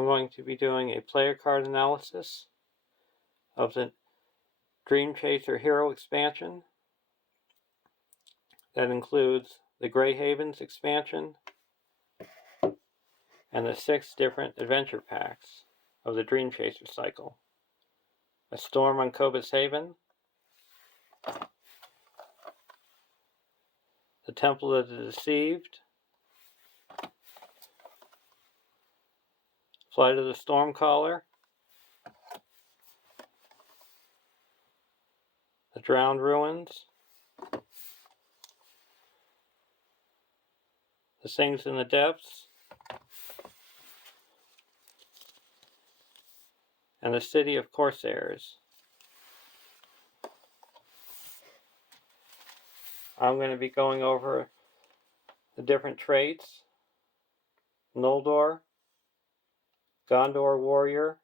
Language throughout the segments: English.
I'm going to be doing a player card analysis of the Dream Chaser Hero expansion. That includes the Grey Havens expansion and the 6 different adventure packs of the Dream Chaser cycle. A Storm on Cobus Haven, the Temple of the Deceived, Flight of the Stormcaller, the Drowned Ruins, the Things in the Depths, and the City of Corsairs. I'm going to be going over the different traits: Noldor, Gondor Warrior,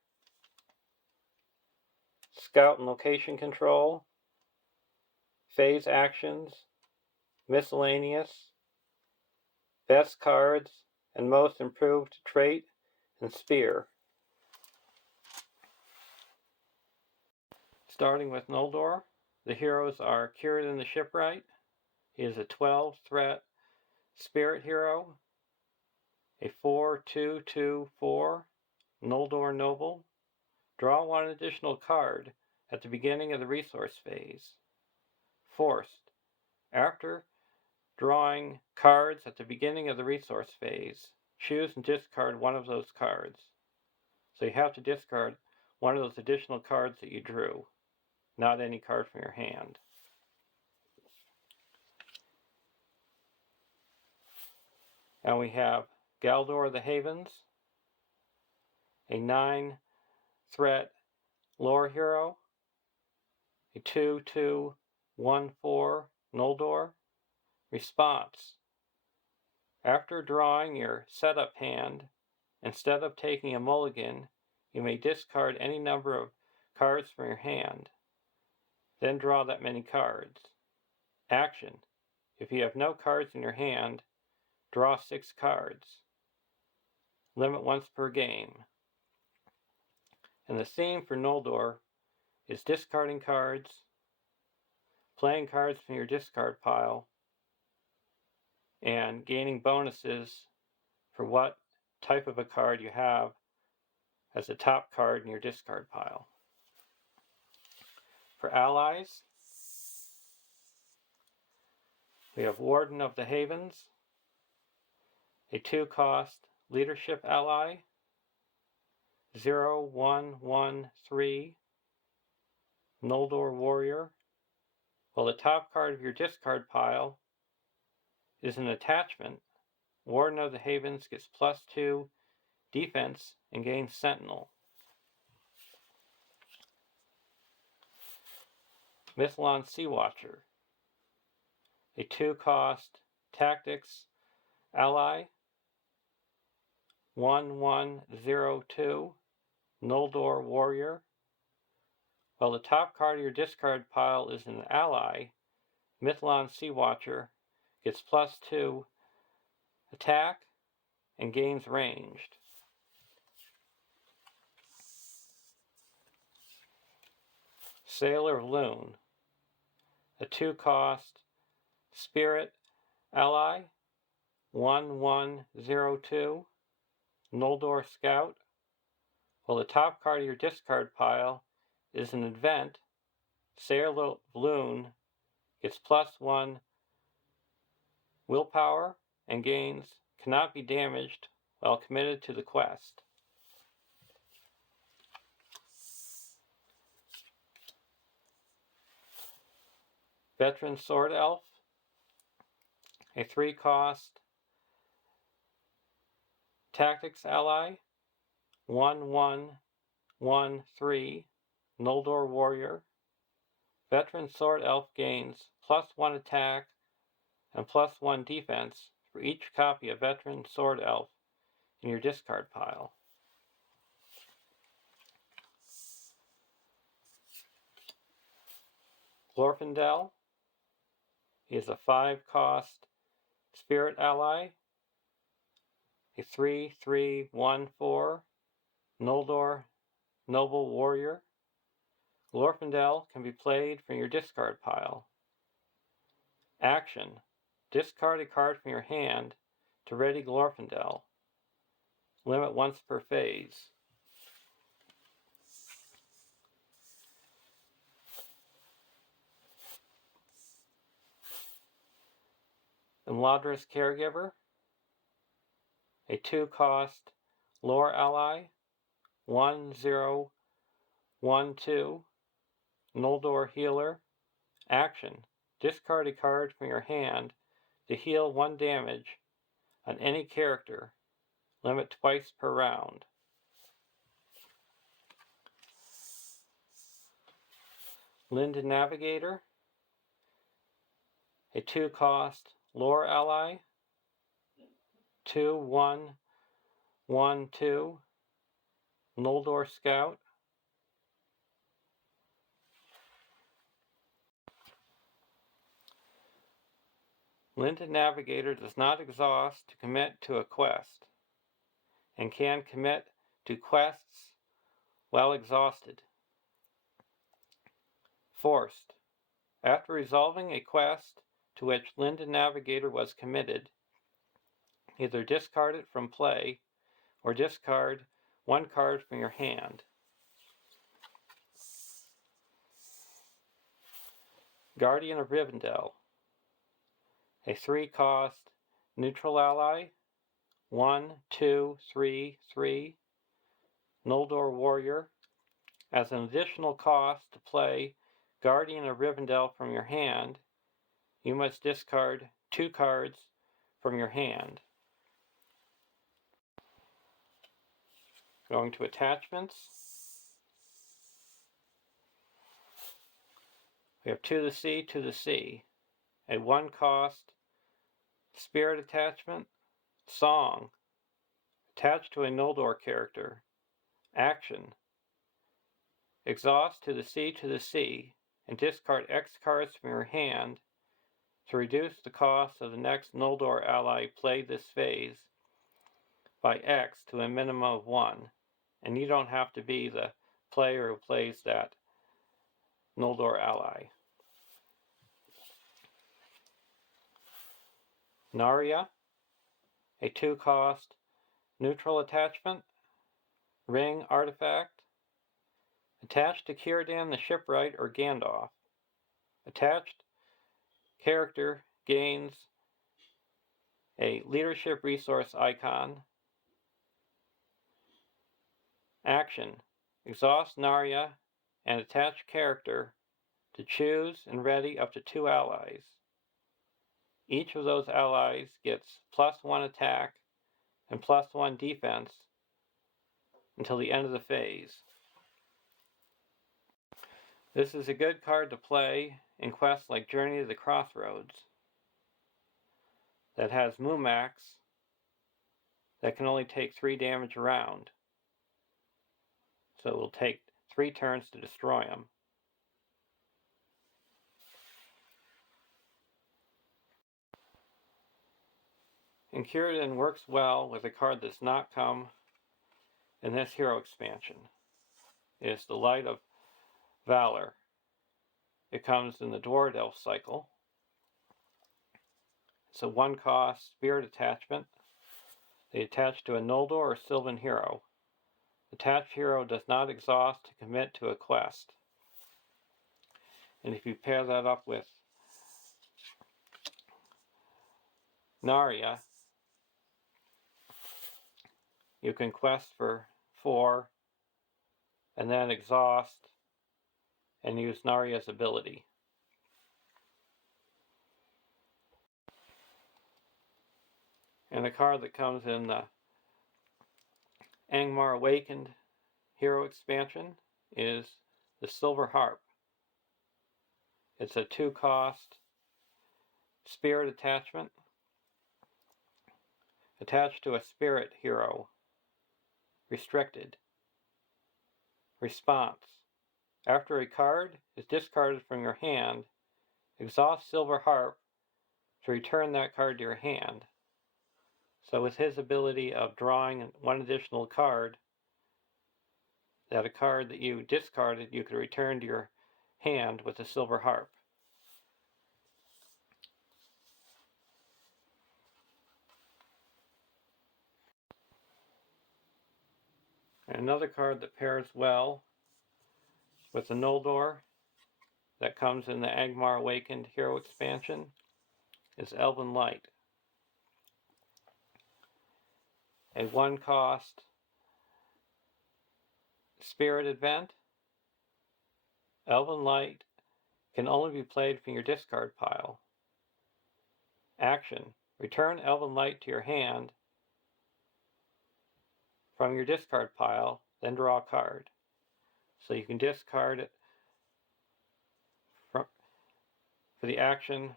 Scout and Location Control, Phase Actions, Miscellaneous, Best Cards, and Most Improved Trait, and Spear. Starting with Noldor, the heroes are Círdan the Shipwright. He is a 12-threat spirit hero, a 4/2/2/4 Noldor Noble. Draw 1 additional card at the beginning of the resource phase. Forced. After drawing cards at the beginning of the resource phase, choose and discard one of those cards. So you have to discard one of those additional cards that you drew, not any card from your hand. And we have Galdor the Havens, a 9-threat lore hero, a 2/2/1/4 Noldor. Response. After drawing your setup hand, instead of taking a mulligan, you may discard any number of cards from your hand. Then draw that many cards. Action. If you have no cards in your hand, draw 6 cards. Limit once per game. And the theme for Noldor is discarding cards, playing cards from your discard pile, and gaining bonuses for what type of a card you have as the top card in your discard pile. For allies, we have Warden of the Havens, a 2-cost leadership ally, 0/1/1/3 Noldor Warrior. While the top card of your discard pile is an attachment, Warden of the Havens gets +2 defense and gains Sentinel. Miscellaneous Sea Watcher, a 2-cost tactics ally, 1/1/0/2 Noldor Warrior. While the top card of your discard pile is an ally, Miscellaneous Sea Watcher gets +2 attack and gains ranged. Sailor of Loon, a 2-cost spirit ally, 1/1/0/2 Noldor Scout. While the top card of your discard pile is an event, Sailor of Loon gets +1 willpower and gains cannot be damaged while committed to the quest. Veteran Sword Elf, a 3-cost tactics ally, 1/1/1/3 Noldor Warrior. Veteran Sword Elf gains +1 attack and +1 defense for each copy of Veteran Sword Elf in your discard pile. Glorfindel is a 5-cost spirit ally, a 3/3/1/4 Noldor, Noble Warrior. Glorfindel can be played from your discard pile. Action. Discard a card from your hand to ready Glorfindel. Limit once per phase. Imladris Caregiver. A 2-cost lore ally. 1/0/1/2. Noldor Healer. Action. Discard a card from your hand to heal 1 damage on any character. Limit twice per round. Linden Navigator. A 2-cost lore ally. 2/1/1/2. Noldor Scout. Linden Navigator does not exhaust to commit to a quest, and can commit to quests while exhausted. Forced. After resolving a quest to which Linden Navigator was committed, either discard it from play or discard 1 card from your hand. Guardian of Rivendell. A 3-cost neutral ally. 1/2/3/3. Noldor Warrior. As an additional cost to play Guardian of Rivendell from your hand, you must discard 2 cards from your hand. Going to attachments. We have To the Sea, To the Sea. A 1-cost spirit attachment. Song. Attached to a Noldor character. Action. Exhaust To the Sea, and discard X cards from your hand to reduce the cost of the next Noldor ally played this phase by X to a minimum of 1. And you don't have to be the player who plays that Noldor ally. Narya. A 2-cost neutral attachment. Ring artifact. Attached to Círdan the Shipwright or Gandalf. Attached character gains a leadership resource icon. Action. Exhaust Narya and attach character to choose and ready up to 2 allies. Each of those allies gets +1 attack and +1 defense until the end of the phase. This is a good card to play in quests like Journey to the Crossroads that has Mumax that can only take 3 damage a round. So it will take 3 turns to destroy them. And Círdan works well with a card that does not come in this hero expansion. It's the Light of Valor. It comes in the Dwarf Elf cycle. It's a 1-cost spirit attachment. They attach to a Noldor or Sylvan hero. Attached hero does not exhaust to commit to a quest. And if you pair that up with Narya, you can quest for 4 and then exhaust and use Narya's ability. And the card that comes in the Angmar Awakened hero expansion is the Silver Harp. It's a 2-cost spirit attachment attached to a spirit hero. Restricted. Response. After a card is discarded from your hand, exhaust Silver Harp to return that card to your hand. So with his ability of drawing 1 additional card, that a card that you discarded you could return to your hand with a silver harp. And another card that pairs well with the Noldor that comes in the Angmar Awakened Hero expansion is Elven Light. A 1-cost Spirit Event. Elven Light can only be played from your discard pile. Action: return Elven Light to your hand from your discard pile, then draw a card. So you can discard it for the action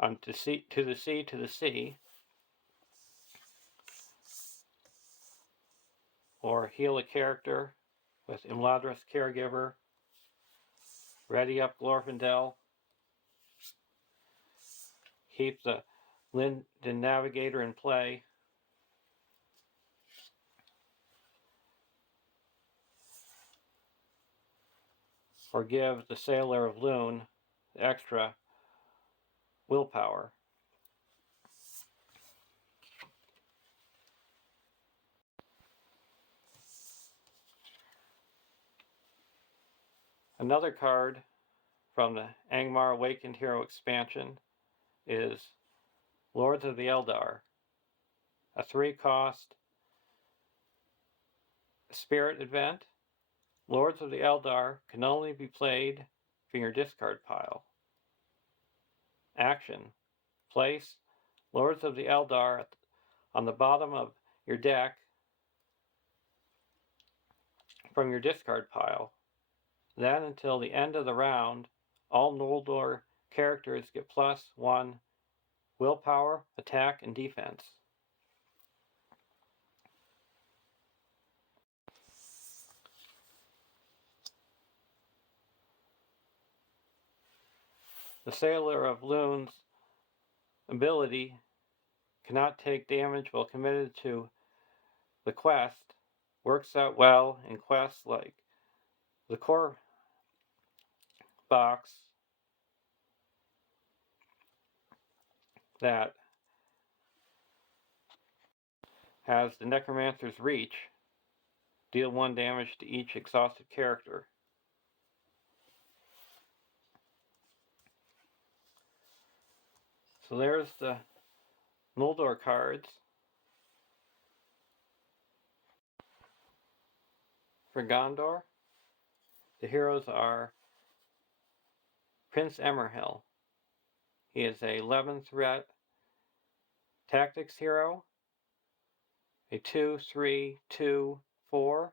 on to the sea, or heal a character with Imladris Caregiver, ready up Glorfindel, keep the Linden Navigator in play, or give the Sailor of Lune extra willpower. Another card from the Angmar Awakened Hero expansion is Lords of the Eldar, a 3-cost Spirit Event. Lords of the Eldar can only be played from your discard pile. Action: place Lords of the Eldar on the bottom of your deck from your discard pile. Then, until the end of the round, all Noldor characters get +1 willpower, attack, and defense. The Sailor of Lune's ability cannot take damage while committed to the quest. Works out well in quests like the core box that has the Necromancer's Reach, deal 1 damage to each exhausted character. So there's the Noldor cards. For Gondor, the heroes are Prince Emerhill. He is a 11 threat tactics hero, a 2/3/2/4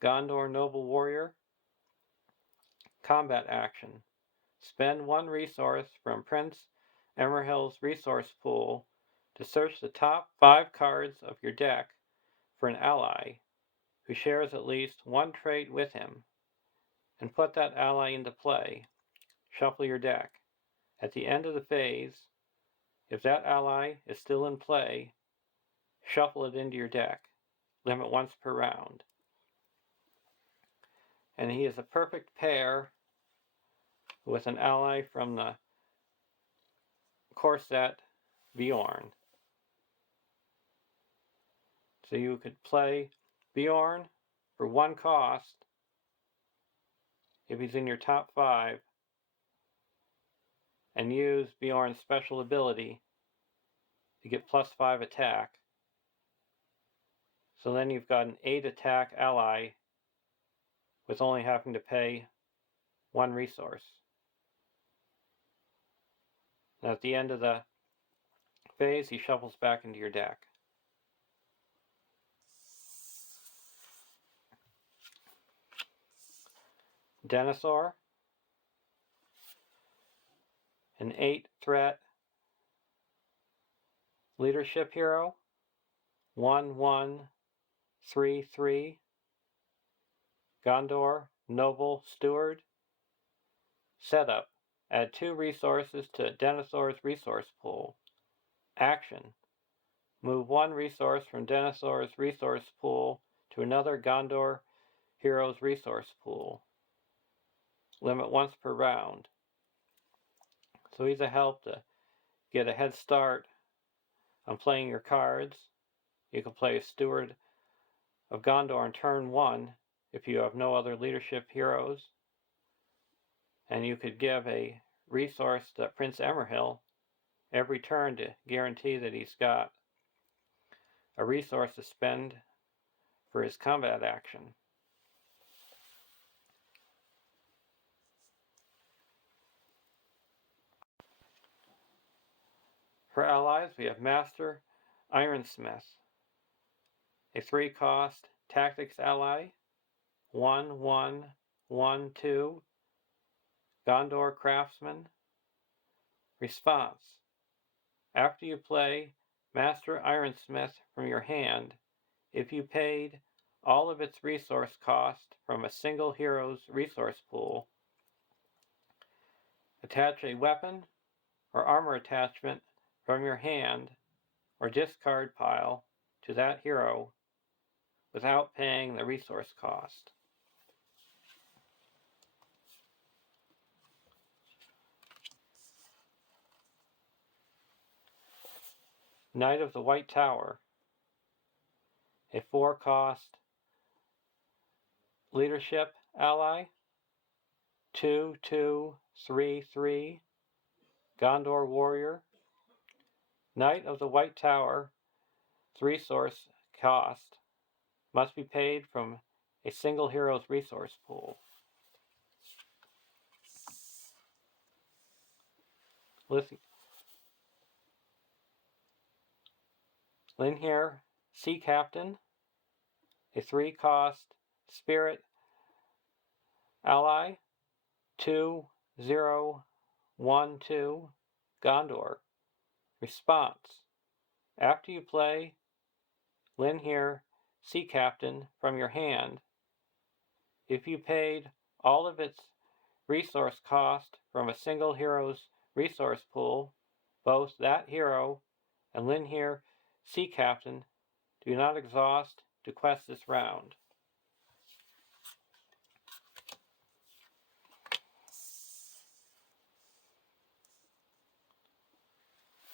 Gondor Noble Warrior. Combat action: spend 1 resource from Prince Emerhill's resource pool to search the top 5 cards of your deck for an ally who shares at least 1 trait with him, and put that ally into play. Shuffle your deck. At the end of the phase, if that ally is still in play, shuffle it into your deck. Limit once per round. And he is a perfect pair with an ally from the core set, Bjorn. So you could play Bjorn for 1 cost if he's in your top 5, and use Bjorn's special ability to get +5 attack. So then you've got an 8 attack ally with only having to pay 1 resource. And at the end of the phase, he shuffles back into your deck. Denethor, an 8 threat leadership hero, 1/1/3/3 Gondor Noble Steward. Setup: add 2 resources to Denethor's resource pool. Action: move 1 resource from Denethor's resource pool to another Gondor hero's resource pool. Limit once per round. So he's a help to get a head start on playing your cards. You can play a Steward of Gondor on turn 1 if you have no other leadership heroes. And you could give a resource to Prince Emerhill every turn to guarantee that he's got a resource to spend for his combat action. For allies, we have Master Ironsmith, a 3-cost tactics ally, 1/1/1/2, Gondor Craftsman. Response: after you play Master Ironsmith from your hand, if you paid all of its resource cost from a single hero's resource pool, attach a weapon or armor attachment from your hand or discard pile to that hero without paying the resource cost. Knight of the White Tower, a 4-cost leadership ally, 2/2/3/3 Gondor warrior. Knight of the White Tower, resource cost must be paid from a single hero's resource pool. Linhir, Sea Captain, a 3-cost spirit ally, 2/0/1/2 Gondor. Response: after you play Linhir, Sea Captain from your hand, if you paid all of its resource cost from a single hero's resource pool, both that hero and Linhir, Sea Captain do not exhaust to quest this round.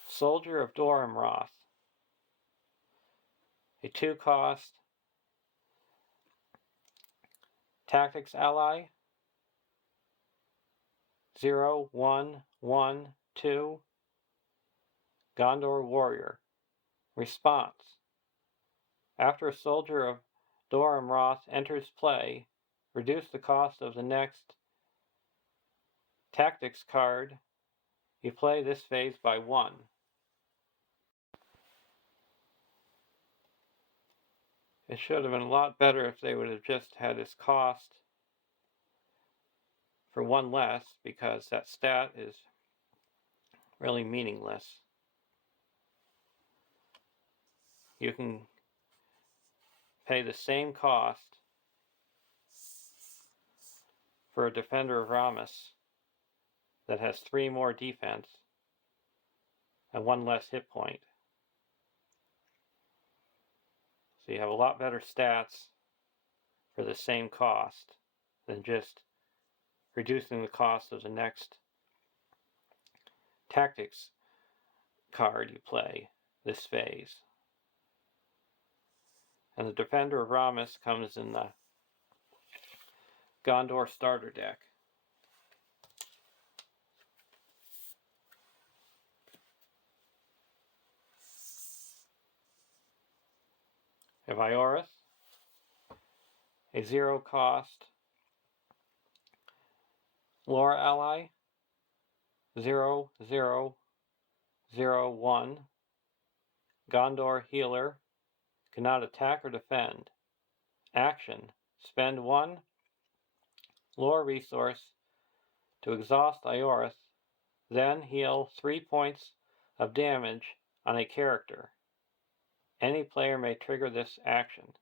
Soldier of Dorimroth, a 2-cost tactics ally, 0/1/1/2 Gondor warrior. Response: after a soldier of Dorimroth enters play, reduce the cost of the next tactics card you play this phase by 1. It should have been a lot better if they would have just had this cost for 1 less, because that stat is really meaningless. You can pay the same cost for a Defender of Ramus that has 3 more defense and 1 less hit point. So you have a lot better stats for the same cost than just reducing the cost of the next tactics card you play this phase. And the Defender of Ramus comes in the Gondor starter deck. Have Ioreth, a 0-cost lore ally, 0/0/0/1 Gondor healer, cannot attack or defend. Action: spend 1 lore resource to exhaust Ioreth, then heal 3 points of damage on a character. Any player may trigger this action.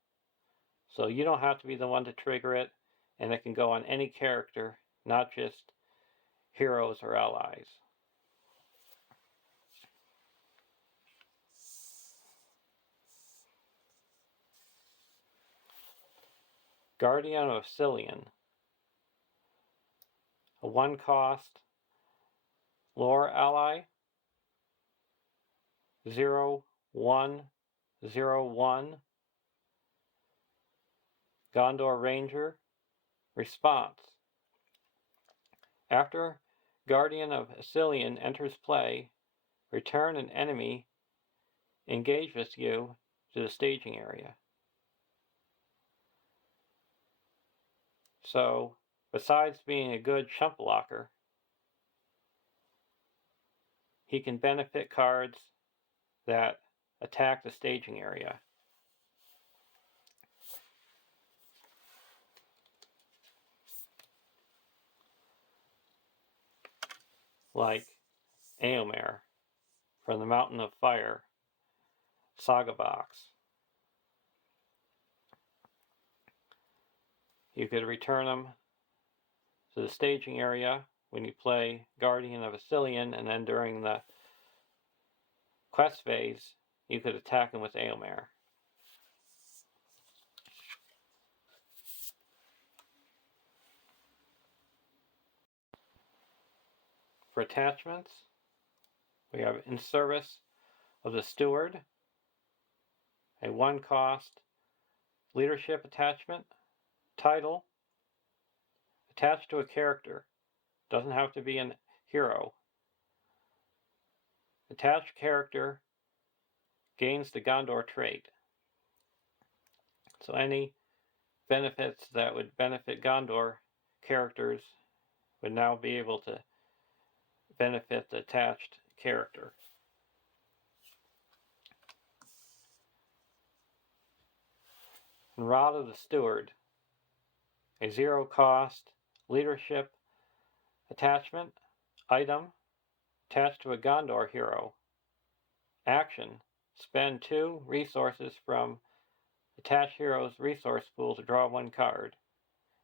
So you don't have to be the one to trigger it, and it can go on any character, not just heroes or allies. Guardian of Miscellaneous, a 1-cost lore ally, 0/1/01, Gondor Ranger. Response: after Guardian of Miscellaneous enters play, return an enemy engaged with you to the staging area. So, besides being a good chump blocker, he can benefit cards that attack the staging area. Like Éomer from the Mountain of Fire Saga box. You could return them to the staging area when you play Guardian of Miscellaneous, and then during the quest phase, you could attack him with Éomer. For attachments, we have In Service of the Steward, a 1-cost leadership attachment. Title: attached to a character, doesn't have to be a hero. Attached character gains the Gondor trait. So any benefits that would benefit Gondor characters would now be able to benefit the attached character. And Rod of the Steward, a 0-cost leadership attachment item attached to a Gondor hero. Action: spend 2 resources from attached hero's resource pool to draw 1 card.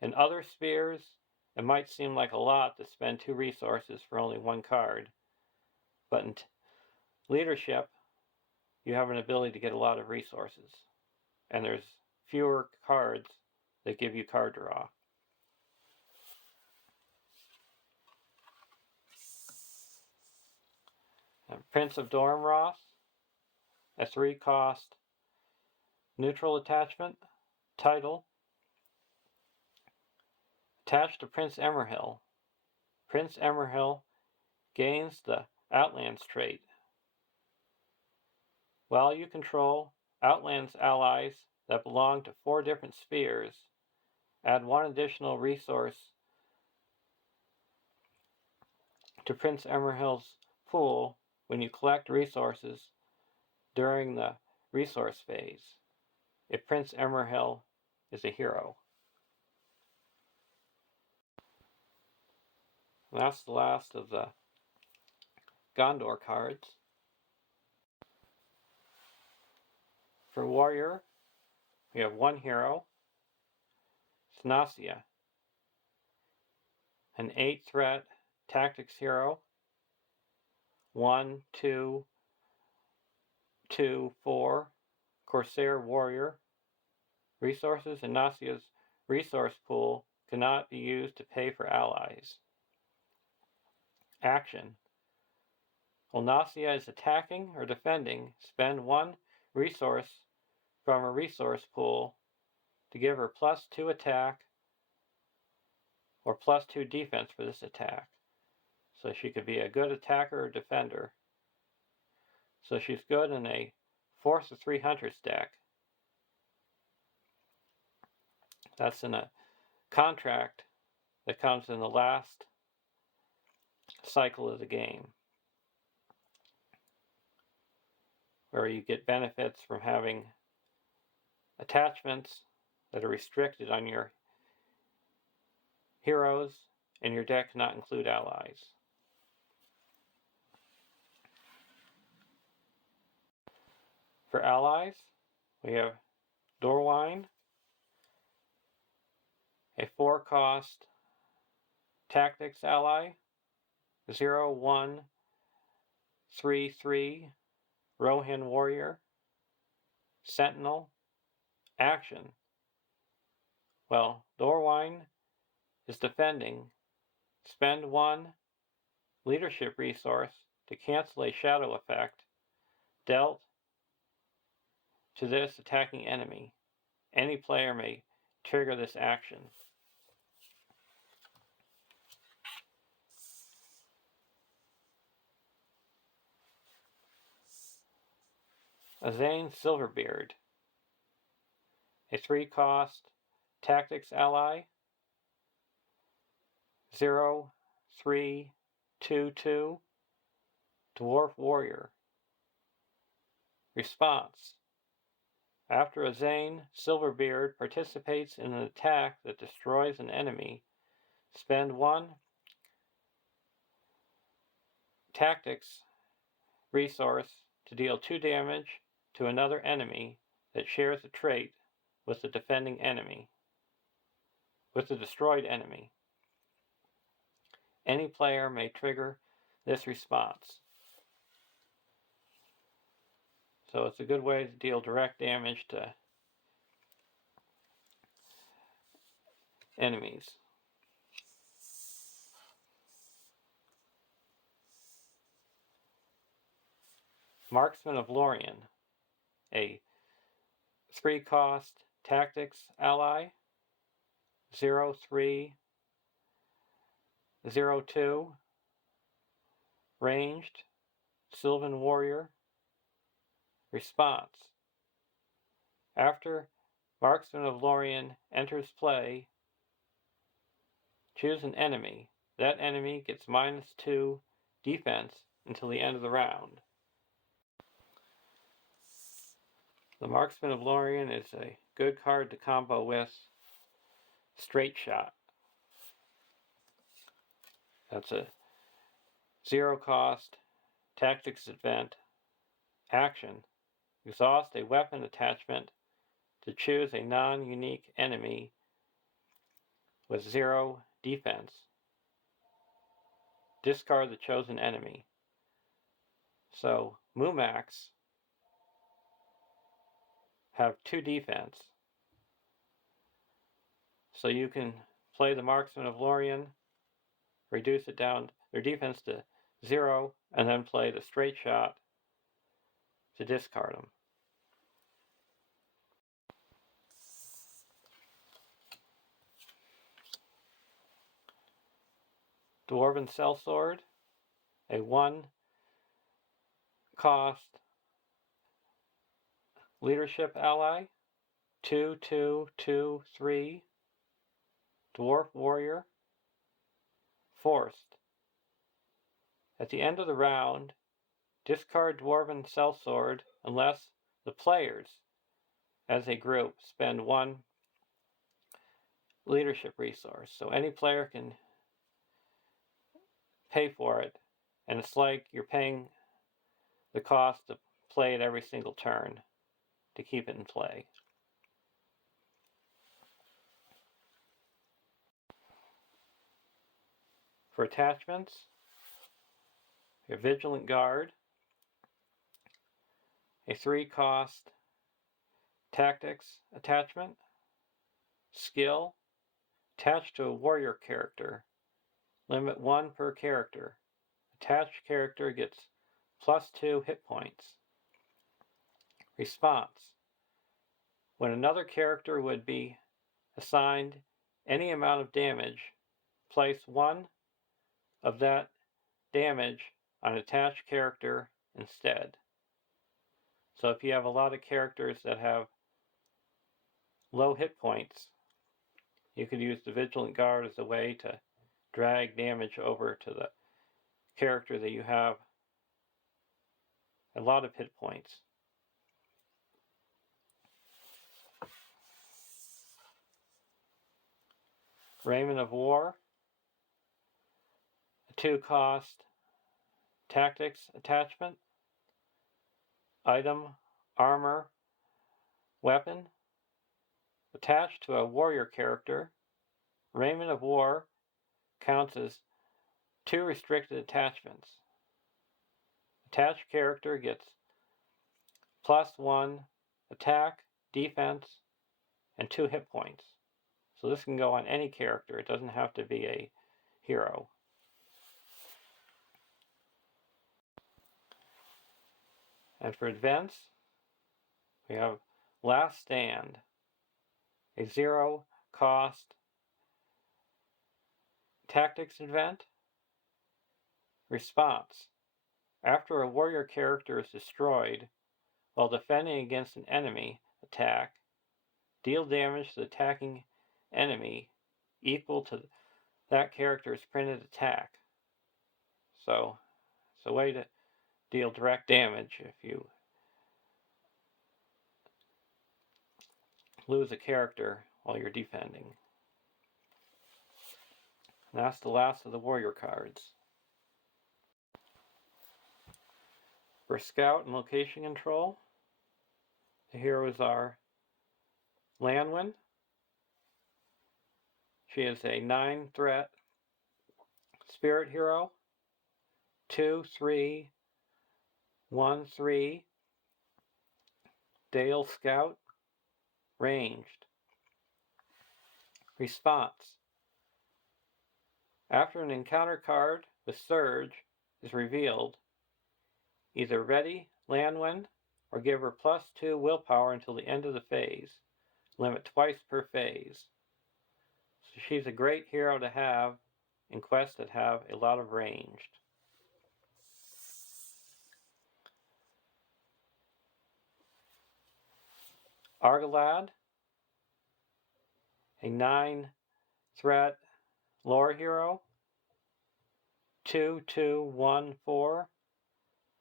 In other spheres, it might seem like a lot to spend 2 resources for only 1 card, but in leadership, you have an ability to get a lot of resources, and there's fewer cards that give you card draw. Prince of Dormroth, a 3-cost neutral attachment. Title: attached to Prince Emerhill. Prince Emerhill gains the Outlands trait. While you control Outlands allies that belong to 4 different spheres, add 1 additional resource to Prince Emerhill's pool when you collect resources during the resource phase, if Prince Emerhill is a hero. And that's the last of the Gondor cards. For Warrior, we have 1 hero, Snacia, an 8-threat tactics hero, 1, 2, 2, 4, Corsair Warrior. Resources in Snacia's resource pool cannot be used to pay for allies. Action: while Snacia is attacking or defending, spend 1 resource from a resource pool to give her +2 attack or +2 defense for this attack. So she could be a good attacker or defender. So she's good in a Force of 3 Hunters deck. That's in a contract that comes in the last cycle of the game, where you get benefits from having attachments that are restricted on your heroes, and your deck cannot include allies. For allies, we have Dorwine, a 4-cost tactics ally, 0/1/3/3 Rohan Warrior. Sentinel. Action: Well, Dorwine is defending. Spend 1 leadership resource to cancel a shadow effect dealt to this attacking enemy. Any player may trigger this action. Azane Silverbeard, a 3-cost tactics ally, 0/3/2/2 dwarf warrior. Response: after Azane Silverbeard participates in an attack that destroys an enemy, spend 1 tactics resource to deal 2 damage to another enemy that shares a trait with the defending enemy, with the destroyed enemy. Any player may trigger this response. So it's a good way to deal direct damage to enemies. Marksman of Lorien, a 3-cost tactics ally, 0/3/02 ranged Sylvan warrior. Response: after Marksman of Lorien enters play, choose an enemy. That enemy gets -2 defense until the end of the round. The Marksman of Lorien is a good card to combo with Straight Shot. That's a 0-cost tactics event action. Exhaust a weapon attachment to choose a non-unique enemy with 0 defense. Discard the chosen enemy. So Mumax have 2 defense. So you can play the Marksman of Lorien, reduce it down, their defense to 0, and then play the Straight Shot to discard them. Dwarven Sellsword, a 1-cost leadership ally, 2/2/2/3 dwarf warrior. Forced: at the end of the round, discard Dwarven Sellsword unless the players, as a group, spend 1 leadership resource. So any player can pay for it, and it's like you're paying the cost to play it every single turn to keep it in play. For attachments, your Vigilant Guard, a 3-cost tactics attachment, skill, attached to a warrior character, limit 1 per character. Attached character gets +2 hit points. Response: when another character would be assigned any amount of damage, place 1 of that damage on an attached character instead. So if you have a lot of characters that have low hit points, you could use the Vigilant Guard as a way to drag damage over to the character that you have a lot of hit points. Raiment of War, a 2-cost tactics attachment, item, armor, weapon, attached to a warrior character. Raiment of War counts as 2 restricted attachments. Attached character gets +1 attack, defense, and 2 hit points. So this can go on any character. It doesn't have to be a hero. And for events, we have Last Stand, a 0-cost tactics event. Response: after a warrior character is destroyed while defending against an enemy attack, deal damage to the attacking enemy equal to that character's printed attack. So it's a way to deal direct damage if you lose a character while you're defending. And that's the last of the warrior cards. For scout and location control, the heroes are Lanwin. She is a 9-threat spirit hero. 2/3 1/3 Dale Scout, ranged. Response: after an encounter card with Surge is revealed, either ready Lanwin or give her +2 willpower until the end of the phase. Limit twice per phase. So she's a great hero to have in quests that have a lot of ranged. Argalad, a 9-threat lore hero. 2/2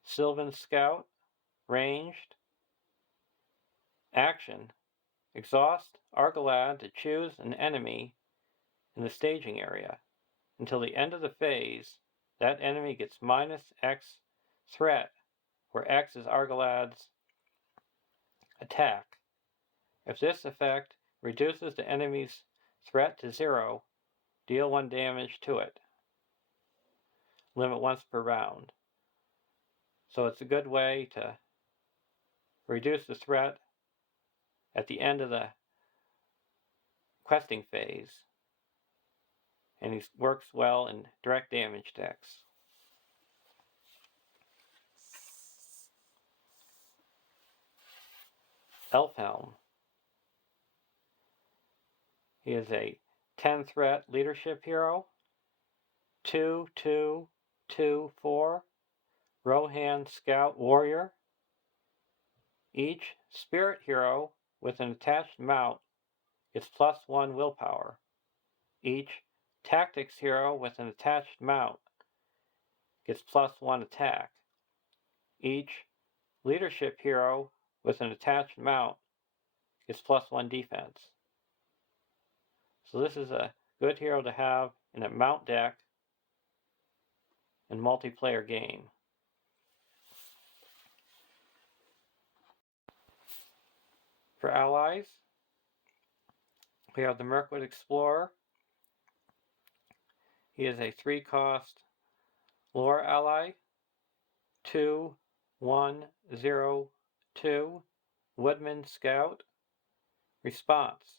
Sylvan Scout, ranged. Action: exhaust Argalad to choose an enemy in the staging area. Until the end of the phase, that enemy gets -X threat, where X is Argalad's attack. If this effect reduces the enemy's threat to 0, deal 1 damage to it. Limit once per round. So it's a good way to reduce the threat at the end of the questing phase. And he works well in direct damage decks. Elfhelm. He is a 10-threat leadership hero. 2/2/2/4 Rohan Scout Warrior. Each spirit hero with an attached mount gets +1 willpower. Each tactics hero with an attached mount gets +1 attack. Each leadership hero with an attached mount gets +1 defense. So this is a good hero to have in a mount deck and multiplayer game. For allies, we have the Mirkwood Explorer. He is a 3-cost lore ally. 2/1/0/2 Woodman Scout. Response: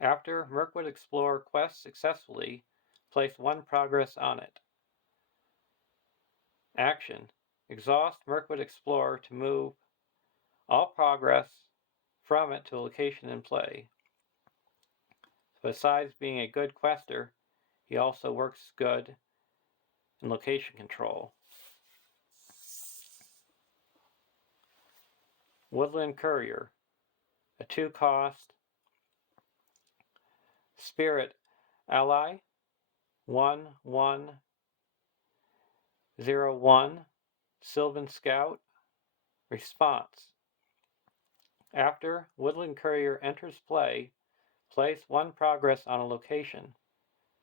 after Mirkwood Explorer quests successfully, place 1 progress on it. Action: exhaust Mirkwood Explorer to move all progress from it to a location in play. Besides being a good quester, he also works good in location control. Woodland Courier, a 2-cost spirit ally. 1/1/01 Sylvan Scout. Response: after Woodland Courier enters play, place 1 progress on a location.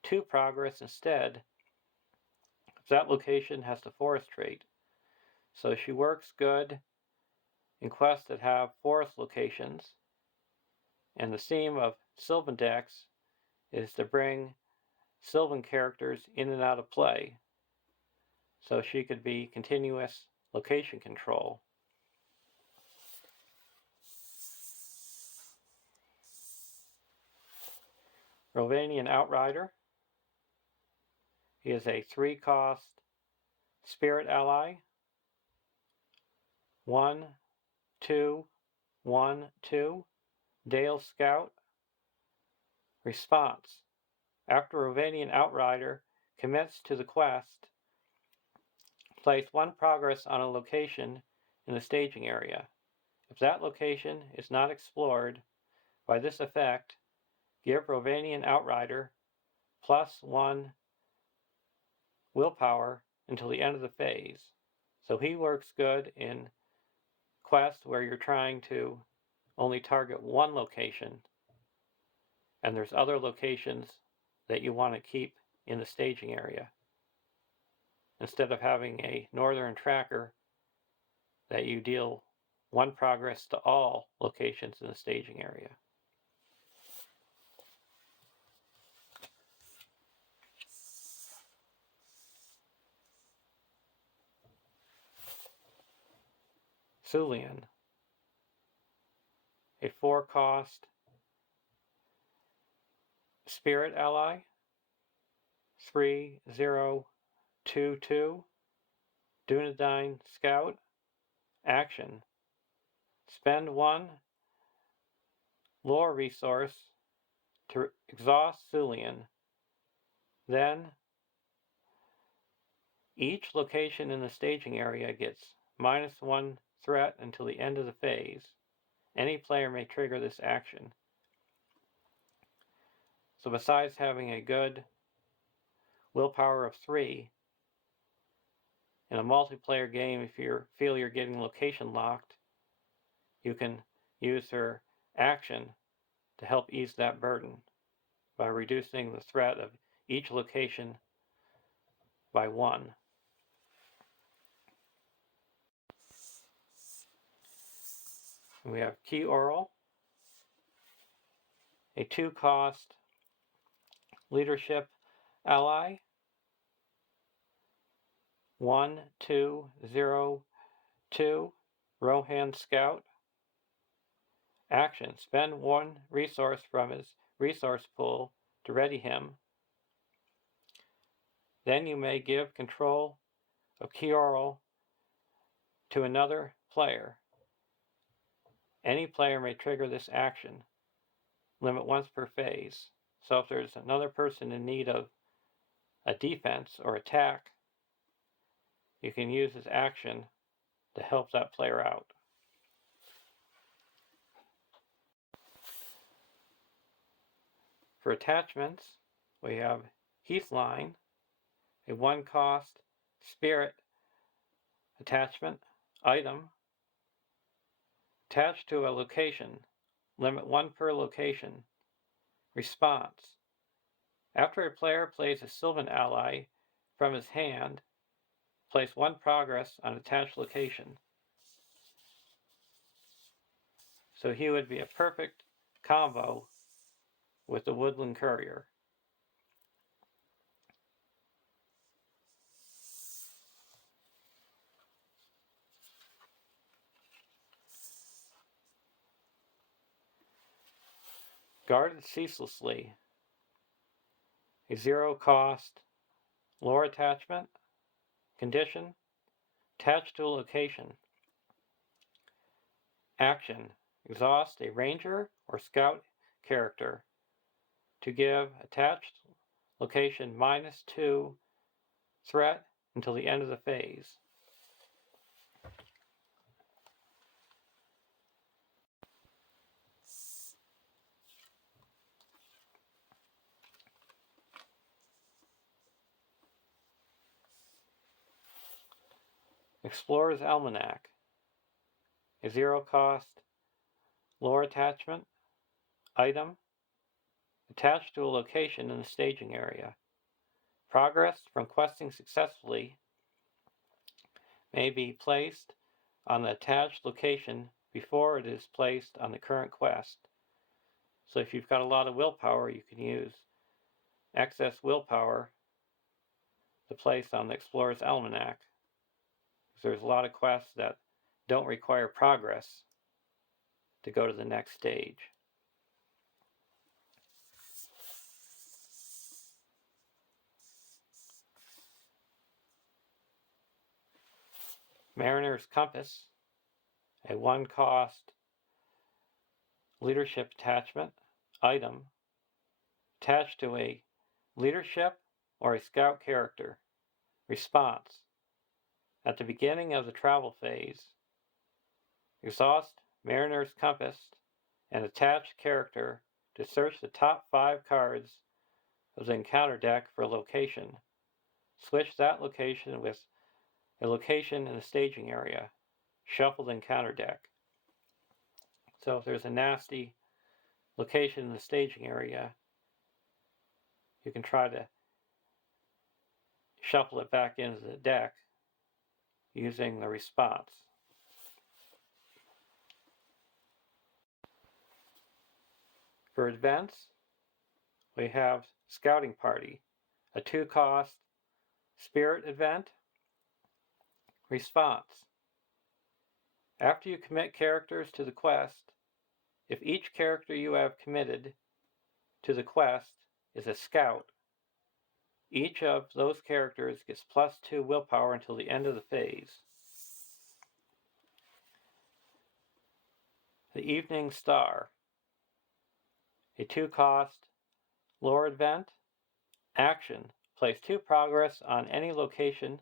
2 progress instead, if that location has the forest trait. So she works good in quests that have forest locations. And the theme of Sylvan decks is to bring Sylvan characters in and out of play. So she could be continuous location control. Rovanian Outrider. He is a 3-cost spirit ally. 1, 2, 1, 2. Dale Scout. Response. After Rovanian Outrider commits to the quest, place 1 progress on a location in the staging area. If that location is not explored by this effect, give Rovanian Outrider +1 willpower until the end of the phase. So he works good in quests where you're trying to only target 1 location, and there's other locations that you want to keep in the staging area, instead of having a northern tracker that you deal 1 progress to all locations in the staging area. Sulian, a 4-cost spirit ally, 3, 0, 2, 2. Dunedain Scout. Action. Spend 1 lore resource to exhaust Sulian. Then, each location in the staging area gets -1 threat until the end of the phase. Any player may trigger this action. So besides having a good willpower of 3, in a multiplayer game, if you feel you're getting location locked, you can use her action to help ease that burden by reducing the threat of each location by 1. We have Key Oral, a 2-cost leadership ally, 1, 2, 0, 2, Rohan Scout. Action. Spend 1 resource from his resource pool to ready him. Then you may give control of Key Oral to another player. Any player may trigger this action. Limit once per phase. So if there's another person in need of a defense or attack, you can use his action to help that player out. For attachments, we have Heathline, a 1-cost spirit attachment item. Attached to a location. Limit 1 per location. Response. After a player plays a Sylvan ally from his hand, place 1 progress on attached location. So he would be a perfect combo with the Woodland Courier. Guarded Ceaselessly, a 0-cost lore attachment. Condition. Attached to a location. Action. Exhaust a ranger or scout character to give attached location -2 threat until the end of the phase. Explorer's Almanac, a 0-cost lore attachment item attached to a location in the staging area. Progress from questing successfully may be placed on the attached location before it is placed on the current quest. So if you've got a lot of willpower, you can use excess willpower to place on the Explorer's Almanac. There's a lot of quests that don't require progress to go to the next stage. Mariner's Compass, a 1-cost leadership attachment item attached to a leadership or a scout character. Response: at the beginning of the travel phase, exhaust Mariner's Compass and attached character to search the top 5 cards of the encounter deck for a location. Switch that location with a location in the staging area. Shuffle the encounter deck. So if there's a nasty location in the staging area, you can try to shuffle it back into the deck using the response. For events, we have Scouting Party, a 2-cost spirit event. Response: after you commit characters to the quest, if each character you have committed to the quest is a scout, each of those characters gets +2 willpower until the end of the phase. The Evening Star, a 2-cost lore event. Action: place 2 progress on any location.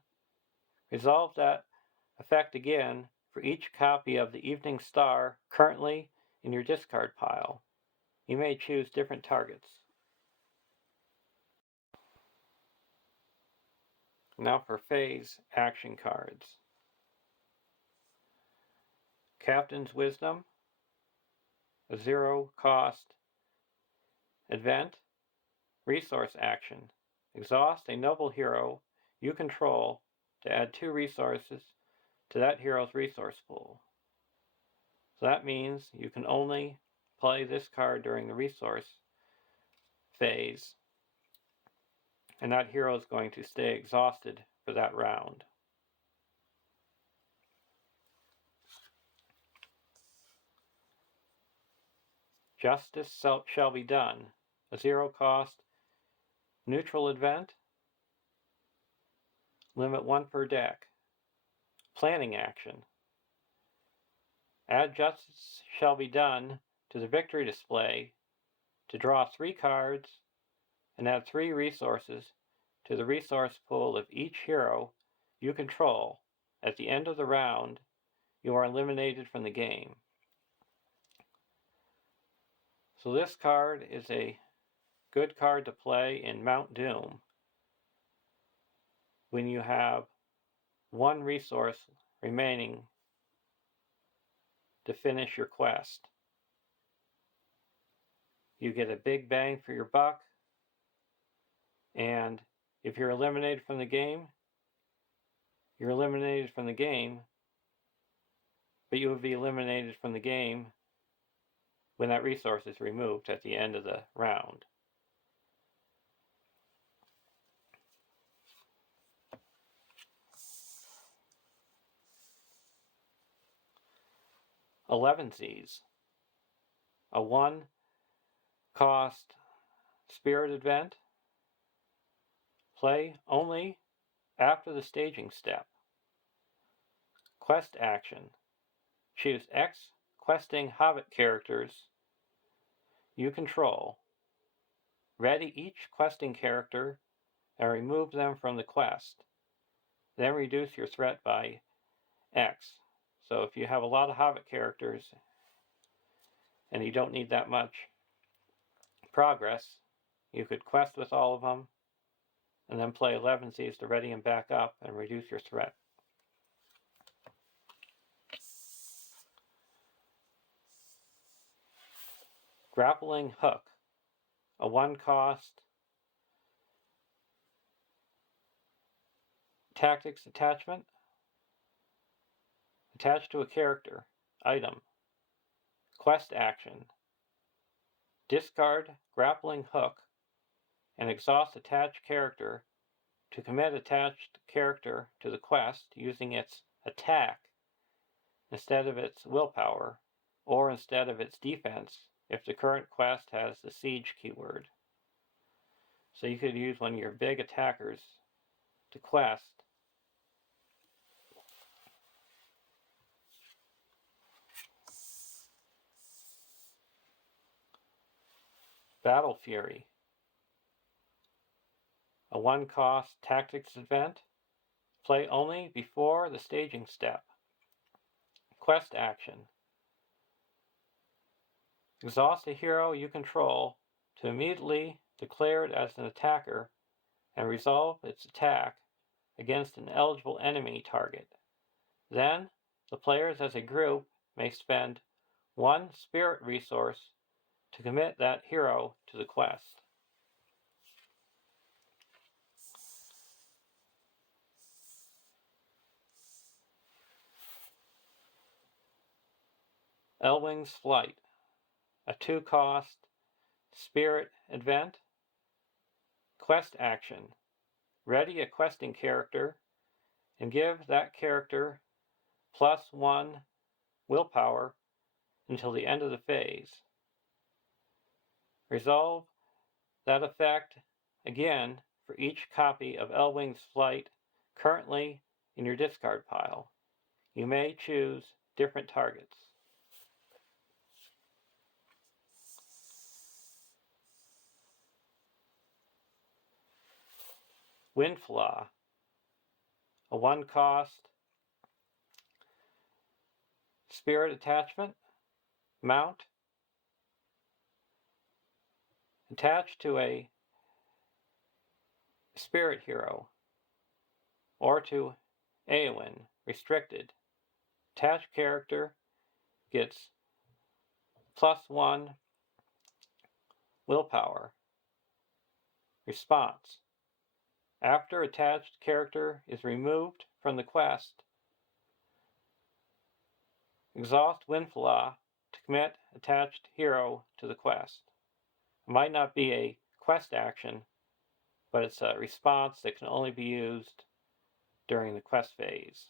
Resolve that effect again for each copy of the Evening Star currently in your discard pile. You may choose different targets. Now for phase action cards. Captain's Wisdom, a 0-cost event. Resource action: exhaust a noble hero you control to add 2 resources to that hero's resource pool. So that means you can only play this card during the resource phase, and that hero is going to stay exhausted for that round. Justice Shall Be Done, a 0-cost neutral event. Limit 1 per deck. Planning action: add Justice Shall Be Done to the victory display to draw 3 cards and add 3 resources to the resource pool of each hero you control. At the end of the round, you are eliminated from the game. So this card is a good card to play in Mount Doom when you have 1 resource remaining to finish your quest. You get a big bang for your buck, and if you're eliminated from the game, you're eliminated from the game, but you will be eliminated from the game when that resource is removed at the end of the round. Elevensies, a 1-cost spirit event. Play only after the staging step. Quest action: choose X questing Hobbit characters you control. Ready each questing character and remove them from the quest. Then reduce your threat by X. So if you have a lot of Hobbit characters and you don't need that much progress, you could quest with all of them and then play 11Cs to ready them back up and reduce your threat. Grappling Hook, a 1-cost tactics attachment. Attached to a character, item. Quest action: discard Grappling Hook and exhaust attached character to commit attached character to the quest using its attack instead of its willpower, or instead of its defense if the current quest has the siege keyword. So you could use one of your big attackers to quest Battle Fury, a 1-cost tactics event. Play only before the staging step. Quest action. Exhaust a hero you control to immediately declare it as an attacker and resolve its attack against an eligible enemy target. Then, the players as a group may spend 1 spirit resource to commit that hero to the quest. Elwing's Flight, a 2-cost spirit event. Quest action. Ready a questing character and give that character +1 willpower until the end of the phase. Resolve that effect again for each copy of Elwing's Flight currently in your discard pile. You may choose different targets. Windflaw, a 1-cost spirit attachment mount attached to a spirit hero or to Eowyn restricted. Attached character gets +1 willpower. Response. After attached character is removed from the quest, exhaust Windflaw to commit attached hero to the quest. It might not be a quest action, but it's a response that can only be used during the quest phase.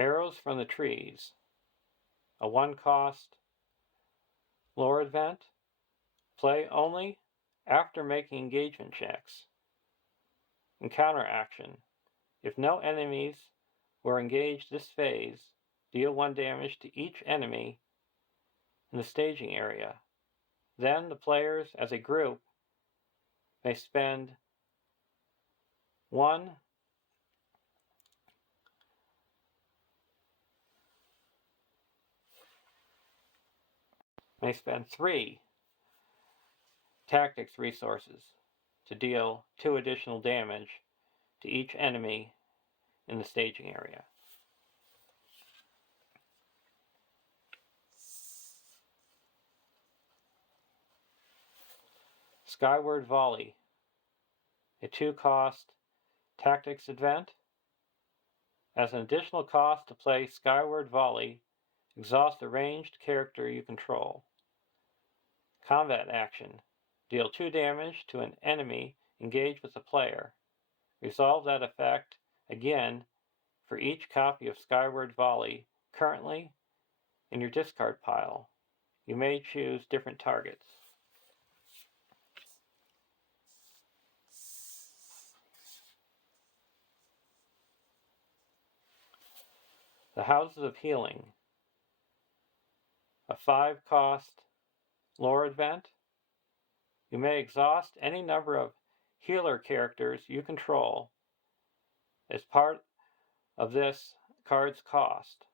Arrows from the Trees, a 1-cost lore event. Play only after making engagement checks. Encounter action. If no enemies were engaged this phase, deal 1 damage to each enemy in the staging area. Then the players as a group may spend 3 tactics resources to deal 2 additional damage to each enemy in the staging area. Skyward Volley, a 2-cost tactics event. As an additional cost to play Skyward Volley, exhaust a ranged character you control. Combat action. Deal 2 damage to an enemy engaged with the player. Resolve that effect again for each copy of Skyward Volley currently in your discard pile. You may choose different targets. The Houses of Healing, a 5-cost lore event. You may exhaust any number of healer characters you control as part of this card's cost.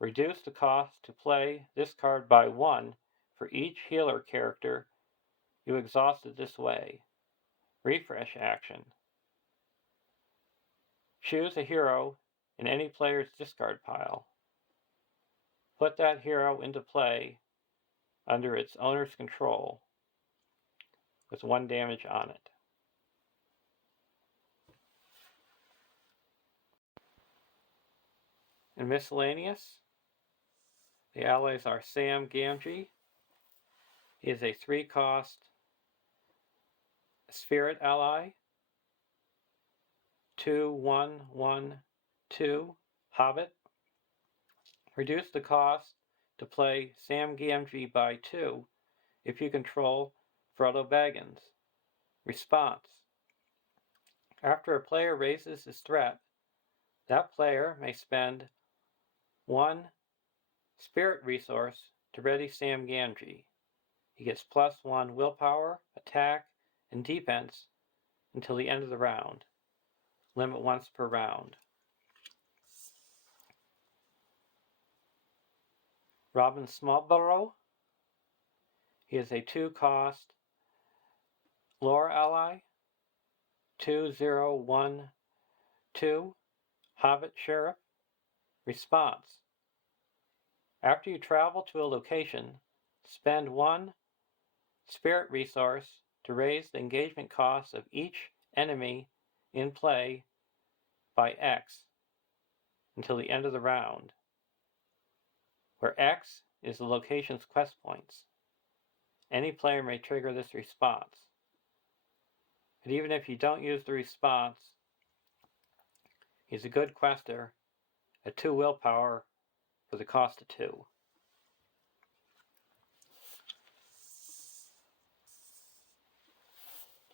Reduce the cost to play this card by 1 for each healer character you exhausted this way. Refresh action. Choose a hero in any player's discard pile. Put that hero into play under its owner's control with 1 damage on it. In Miscellaneous, the allies are Sam Gamgee. He is a 3-cost spirit ally. 2/1/1/2 Hobbit. Reduce the cost to play Sam Gamgee by 2 if you control Frodo Baggins. Response. After a player raises his threat, that player may spend 1 spirit resource to ready Sam Gamgee. He gets +1 willpower, attack, and defense until the end of the round. Limit once per round. Robin Smallburrow. He is a 2-cost lore ally. 2012 Hobbit Sheriff. Response. After you travel to a location, spend 1 spirit resource to raise the engagement cost of each enemy in play by X until the end of the round, where X is the location's quest points. Any player may trigger this response. But even if you don't use the response, he's a good quester at 2 willpower for the cost of 2.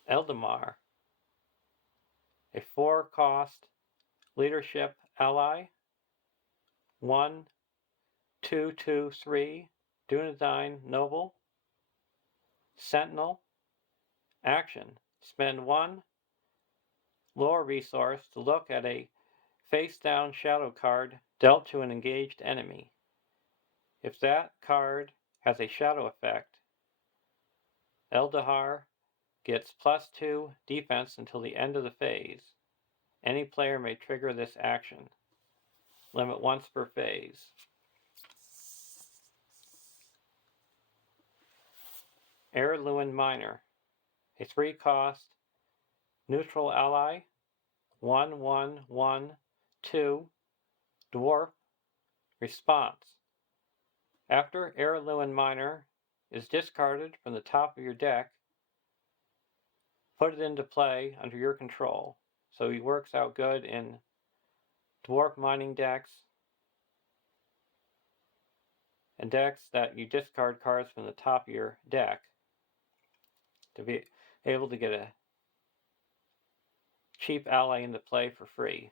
Eldamar, a 4-cost leadership ally. 1, 2, 2, 3 Dunedain Noble. Sentinel. Action. Spend 1 lore resource to look at a face-down shadow card dealt to an engaged enemy. If that card has a shadow effect, Eldahar gets +2 defense until the end of the phase. Any player may trigger this action. Limit once per phase. Heirloom Miner, a 3-cost neutral ally. 1, 1, 1, 2 dwarf. Response. After Heirloom Miner is discarded from the top of your deck, put it into play under your control. So he works out good in dwarf mining decks and decks that you discard cards from the top of your deck to be able to get a cheap ally into play for free.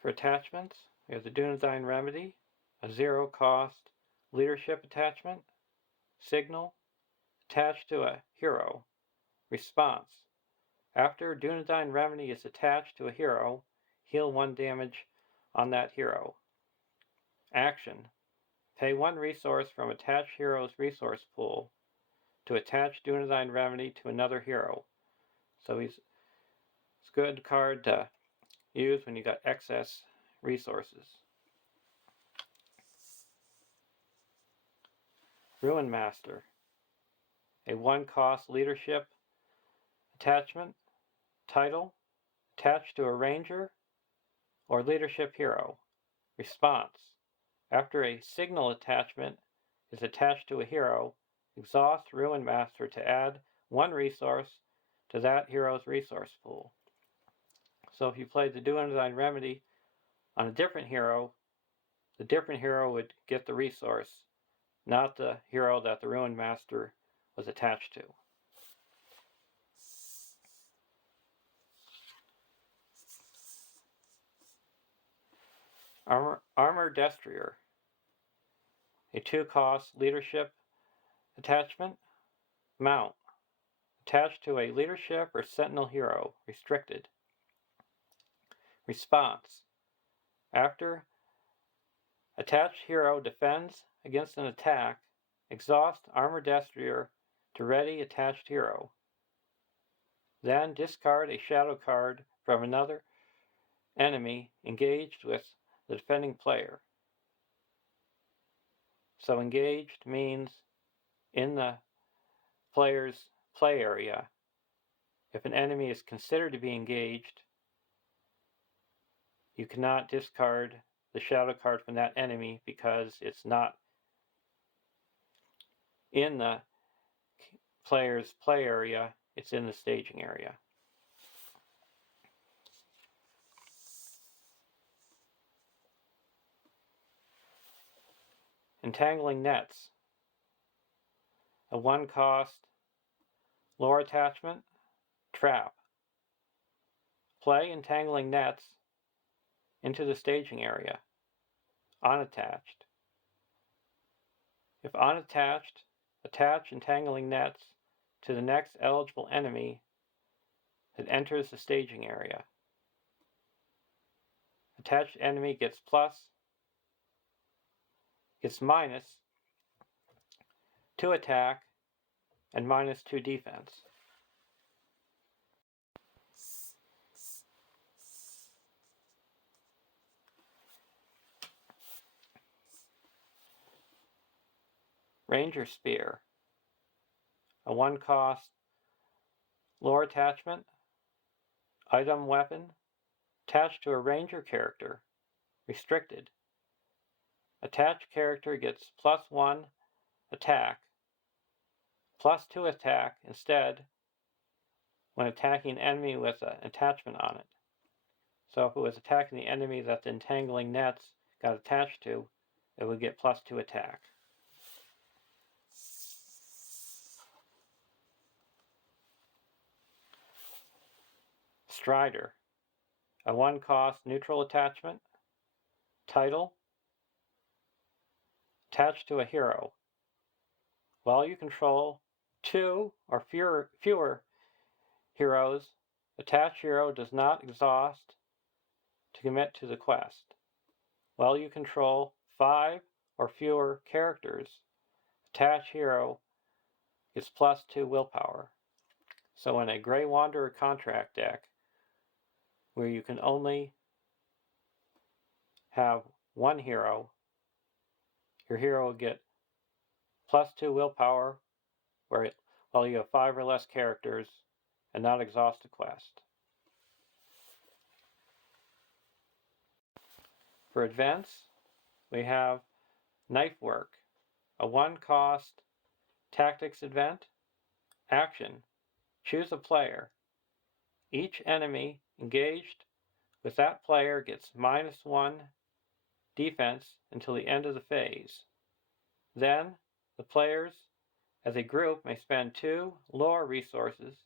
For attachments, we have the Dunedain Remedy, a 0-cost leadership attachment. Signal, attached to a hero. Response. After Dunedain Remedy is attached to a hero, heal 1 damage on that hero. Action. Pay 1 resource from attached hero's resource pool to attach Dunedain Remedy to another hero. So it's a good card to use when you got excess resources. Ruin Master, a 1-cost leadership attachment. Title, attached to a ranger or leadership hero. Response. After a signal attachment is attached to a hero, exhaust Ruin Master to add 1 resource to that hero's resource pool. So if you played the Dunedain Remedy on a different hero, the different hero would get the resource, not the hero that the Ruin Master was attached to. Armor Destrier, a 2-cost leadership attachment. Mount, attached to a leadership or sentinel hero. Restricted. Response. After attached hero defends against an attack, exhaust Armor Destrier to ready attached hero. Then discard a shadow card from another enemy engaged with the defending player. So engaged means in the player's play area. If an enemy is considered to be engaged, you cannot discard the shadow card from that enemy because it's not in the player's play area, it's in the staging area. Entangling Nets, a 1-cost Lore attachment, trap. Play entangling nets into the staging area, unattached. If unattached, attach entangling nets to the next eligible enemy that enters the staging area. Attached enemy gets minus 2 attack and minus 2 defense. Ranger Spear, a 1-cost lore attachment, item weapon, attached to a ranger character, restricted. Attached character gets +1 attack, +2 attack instead when attacking an enemy with an attachment on it. So if it was attacking the enemy that the entangling nets got attached to, it would get +2 attack. Strider, a 1-cost neutral attachment, title, attached to a hero. While you control 2 or fewer heroes, attached hero does not exhaust to commit to the quest. While you control 5 or fewer characters, attached hero gets +2 willpower. So in a Grey Wanderer contract deck, where you can only have 1 hero, your hero will get +2 willpower while you have 5 or less characters and not exhaust a quest. For events, we have Knife Work, a 1-cost tactics event. Action, choose a player. Each enemy engaged with that player gets -1 defense until the end of the phase. Then, the players as a group may spend 2 lore resources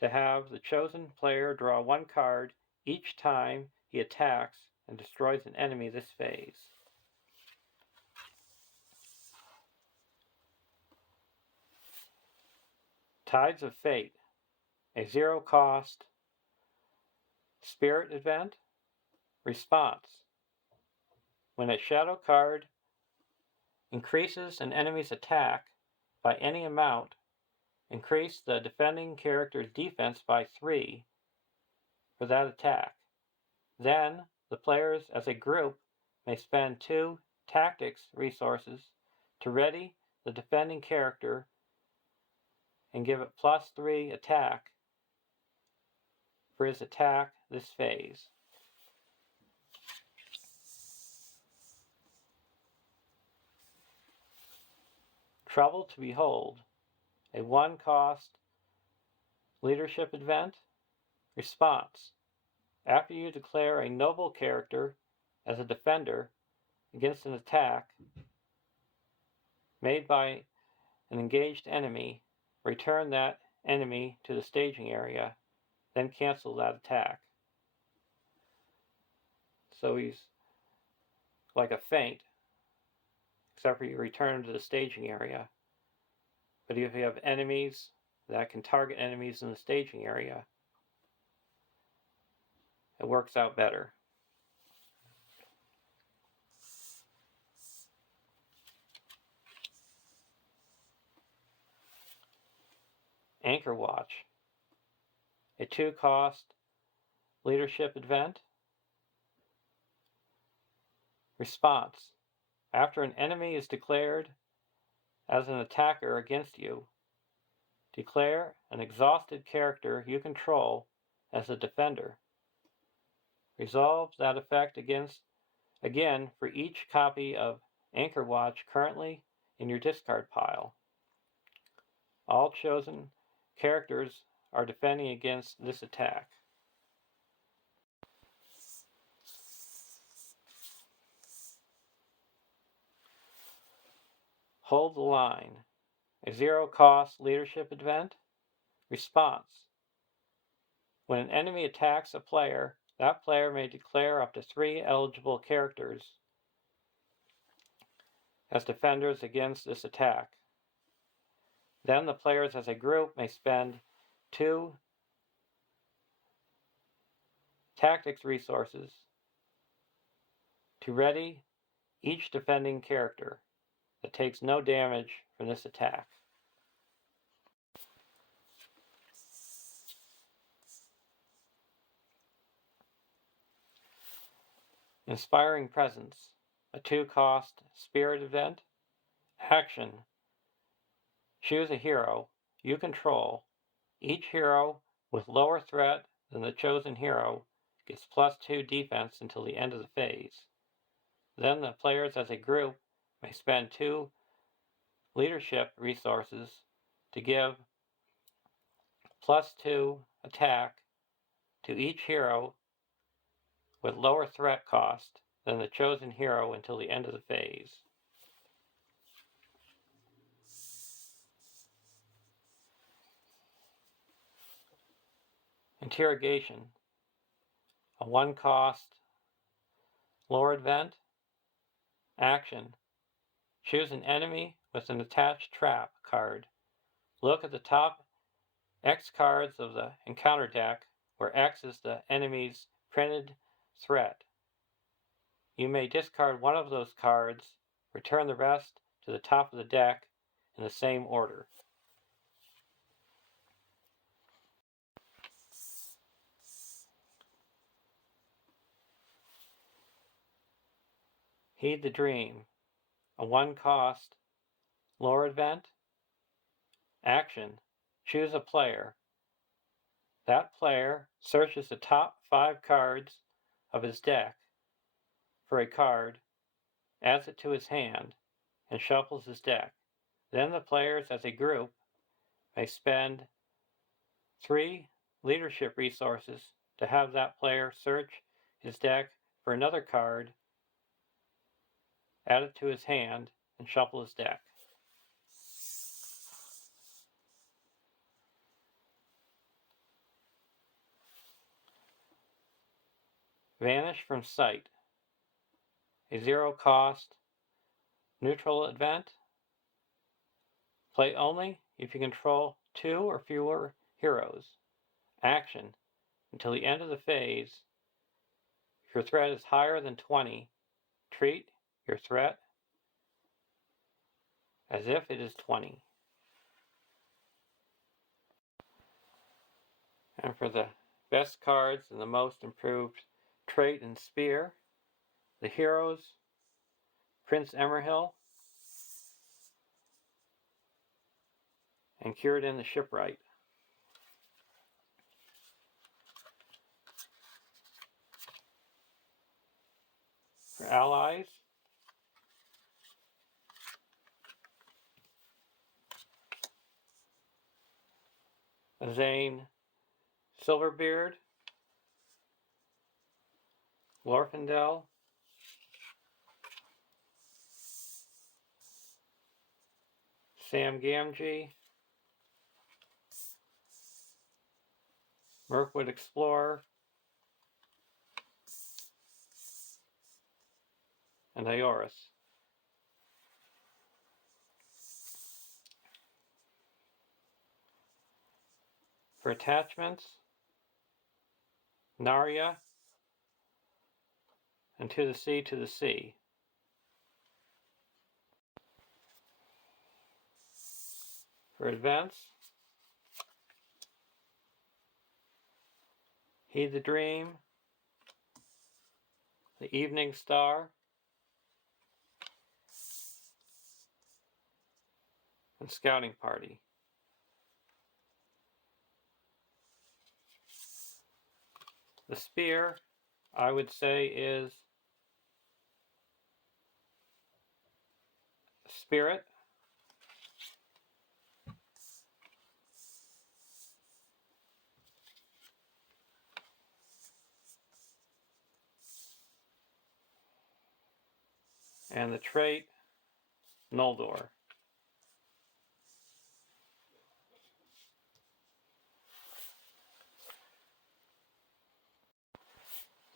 to have the chosen player draw 1 card each time he attacks and destroys an enemy this phase. Tides of Fate, a 0-cost spirit event. Response, when a shadow card increases an enemy's attack by any amount, increase the defending character's defense by 3 for that attack. Then, the players as a group may spend 2 tactics resources to ready the defending character and give it +3 attack for his attack this phase. Trouble to Behold, a 1-cost leadership event. Response, after you declare a noble character as a defender against an attack made by an engaged enemy, return that enemy to the staging area, then cancel that attack. So he's like a feint, except for you return him to the staging area. But if you have enemies that can target enemies in the staging area, it works out better. Anchor Watch, a 2-cost leadership event. Response, after an enemy is declared as an attacker against you, declare an exhausted character you control as a defender. Resolve that effect again for each copy of Anchor Watch currently in your discard pile. All chosen characters are defending against this attack. Hold the Line, a 0-cost leadership event. Response. When an enemy attacks a player, that player may declare up to 3 eligible characters as defenders against this attack. Then the players as a group may spend 2 tactics resources to ready each defending character that takes no damage from this attack. Inspiring Presence, a 2-cost spirit event. Action. Choose a hero you control. Each hero with lower threat than the chosen hero gets +2 defense until the end of the phase. Then the players as a group may spend 2 leadership resources to give +2 attack to each hero with lower threat cost than the chosen hero until the end of the phase. Interrogation, a 1-cost lore event. Action. Choose an enemy with an attached trap card. Look at the top X cards of the encounter deck, where X is the enemy's printed threat. You may discard one of those cards, return the rest to the top of the deck in the same order. Heed the Dream, a 1-cost lore event. Action. Choose a player. That player searches the top 5 cards of his deck for a card, adds it to his hand, and shuffles his deck. Then the players as a group may spend 3 leadership resources to have that player search his deck for another card, add it to his hand, and shuffle his deck. Vanish from Sight, a 0-cost neutral event. Play only if you control 2 or fewer heroes. Action. Until the end of the phase, if your threat is higher than 20, treat your threat as if it is 20. And for the best cards and the most improved trait and spear, the heroes, Prince Emerhill and Círdan the Shipwright. For allies, Azane Silverbeard, Glorfindel, Sam Gamgee, Mirkwood Explorer, and Ioris. For attachments, Narya and To the Sea, To the Sea. For events, Heed the Dream, The Evening Star, and Scouting Party. The spear, I would say, is Spirit, and the trait, Noldor.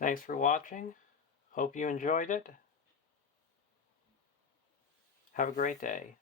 Thanks for watching. Hope you enjoyed it. Have a great day.